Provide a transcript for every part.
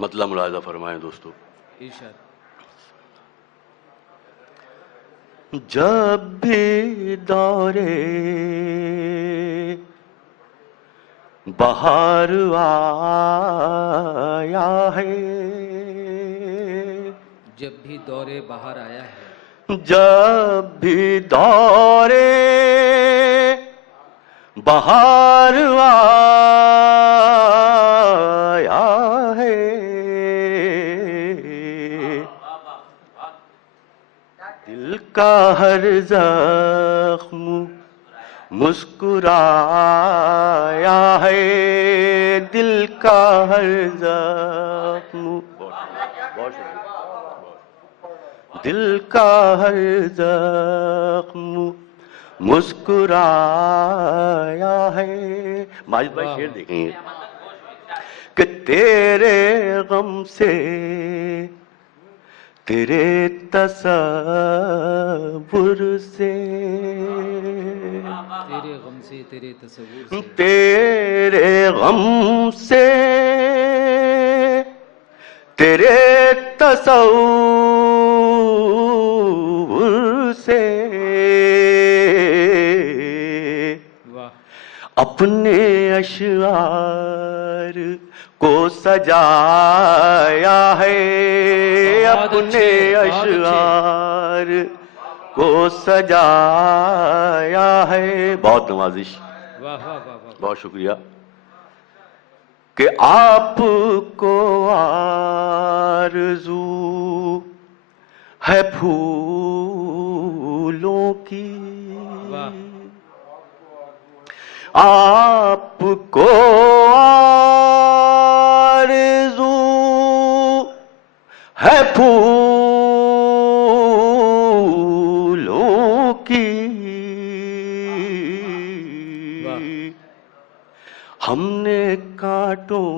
مطلب ملاحظہ فرمائیں دوستو. جب بھی دورے بہار آیا ہے، جب بھی دورے بہار آیا ہے، جب بھی دورے بہار آیا ہے، دل کا ہر زخم مسکرایا ہے، دل کا ہر زخم، دل کا ہر زخم مسکرایا ہے. ماجد بھائی شعر دیکھیں گے کہ تیرے غم سے، تیرے تصور سے، تیرے غم سے، تیرے تصور سے، تیرے غم سے، تیرے تصور سے، اپنے اشعار کو سجایا ہے، اپنے اشعار کو سجایا ہے. بہت نوازش، بہت شکریہ. کہ آپ کو آرزو ہے پھولوں کی، آپ کو آرزو ہے پھولوں کی، ہم نے کانٹوں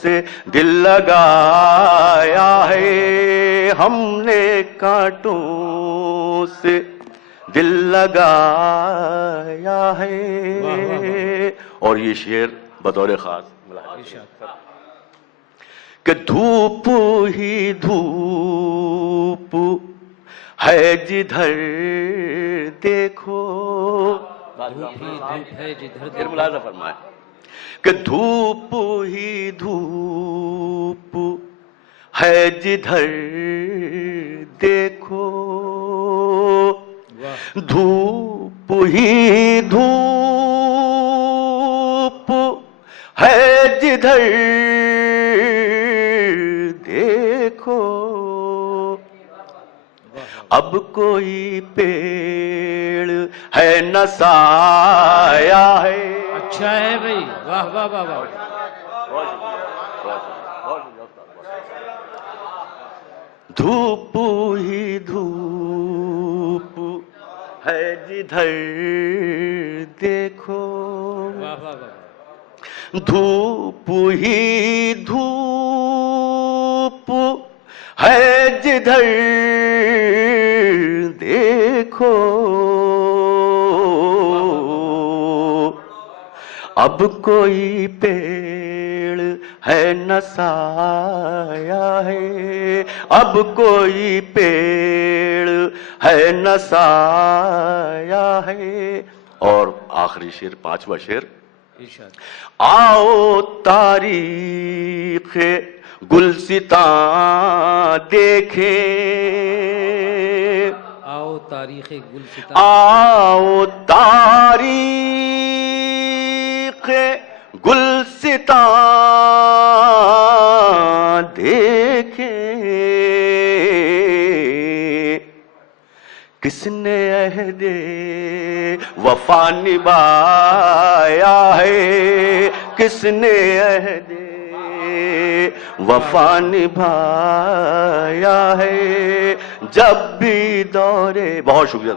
سے دل لگایا ہے، ہم نے کانٹوں سے دل لگایا ہے. اور یہ شعر بطور خاص کہ دھوپ ہی دھوپ ہے جدھر دیکھو، پھر ملاحظہ فرمائیں کہ دھوپ ہی دھوپ ہے جدھر دیکھو، دھوپ ہی دھوپ ہے جدھر دیکھو، اب کوئی پیڑ ہے نہ سایہ ہے. اچھا ہے بھائی، واہ واہ واہ واہ. دھوپ ہی دھوپ ہے جدھر دیکھو، دھوپ ہی دھوپ ہے جدھر دیکھو، اب کوئی پیڑ ہے نہ سایہ ہے، اب کوئی پیڑ ہے نہ سایہ ہے. اور آخری شعر، پانچواں شعر. آؤ تاریخ گلستاں دیکھیں، آؤ تاریخ گلستاں، آؤ تاریخ گلستاں دیکھیں، کس نے عہد وفا نبھایا ہے، کس نے عہد وفا نبھایا ہے. جب بھی دورے، بہت شکریہ.